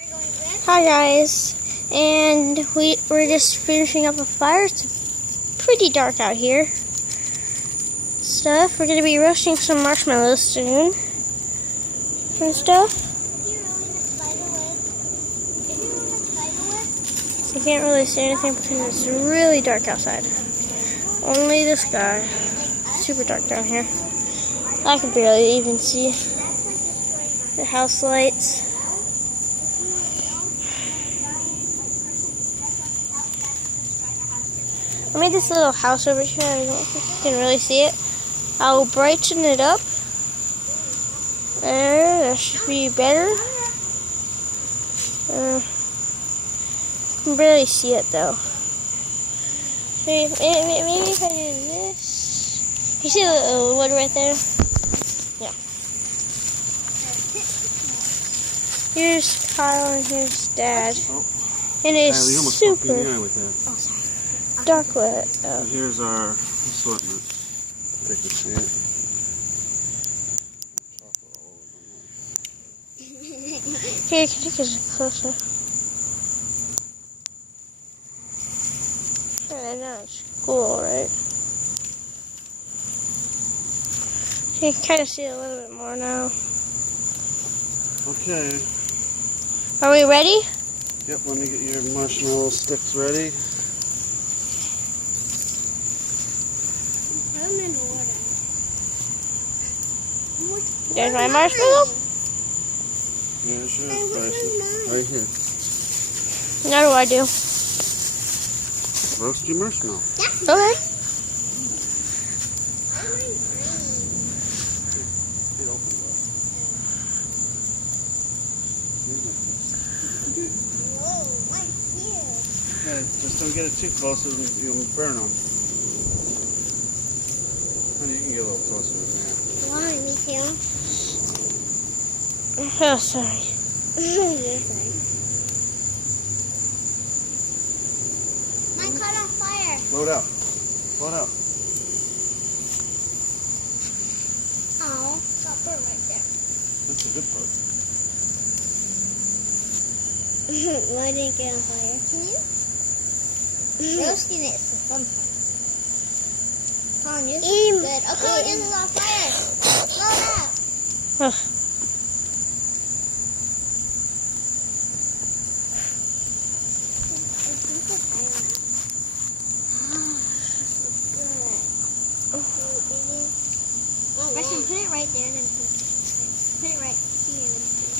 Hi guys, and we're just finishing up a fire. It's pretty dark out here. We're gonna be roasting some marshmallows soon and stuff. You can't really see anything because it's really dark outside. Only the sky. Super dark down here. I can barely even see the house lights. I made this little house over here. I don't think you can really see it. I'll brighten it up. There, that should be better. You can barely see it though. Maybe if I do this. You see the little wood right there? Yeah. Here's Kyle and here's Dad. And it's super dark with it. So here's our assortment. Take a see it. Here, can you get it closer? I know it's cool, right? You can kind of see it a little bit more now. Okay. Are we ready? Yep, let me get your marshmallow sticks ready. There's my marshmallow. Yeah, sure. Right here. Now what do I do? Roast your marshmallow. Okay. Okay, just don't get it too close and you'll burn them. You can get a little closer than that. Why, me too? Oh, sorry. Mine caught on fire. Load up. Load up. Oh, got burnt right there. That's a good part. Why didn't it get on fire? Can you? Roasting it is fun part. Come on, this is good. Okay, this is on fire. Load up. Ugh. I should put it right there and then put it right here and then put it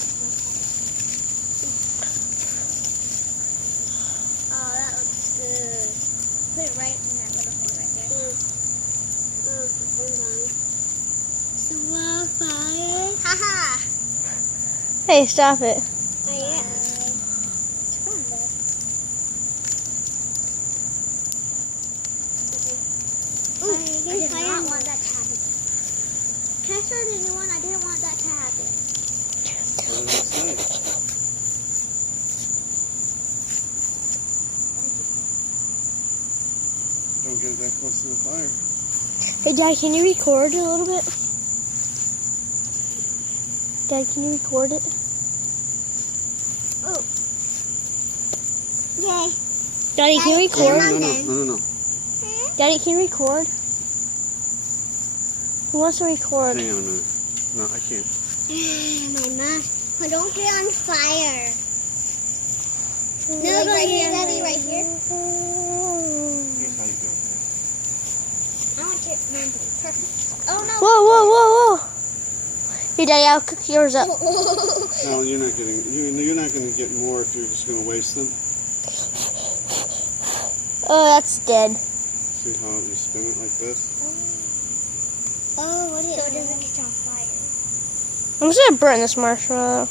oh, that looks good. Put it right in that little hole right there. So fire. Haha. Hey, stop it. Oh, yeah. It's fun though. Ooh, I did not want that to happen. Can I start a new one? I didn't want that to happen. What did it say? Don't get that close to the fire. Hey, Dad, can you record a little bit? Dad, can you record it? Oh. Yay. Daddy, can you record? No. Daddy, can you record? Who wants to record? Hang on a minute. No, I can't. My mouth. But don't get on fire. No, Like right here, Daddy, right here. Here's how you go. I want your mom to be perfect. Oh no. Whoa. Hey, Daddy, I'll cook yours up. No, you're not gonna get more if you're just gonna waste them. Oh, that's dead. See how you spin it like this? Oh, what is it? So it doesn't catch on fire. I'm just gonna burn this marshmallow.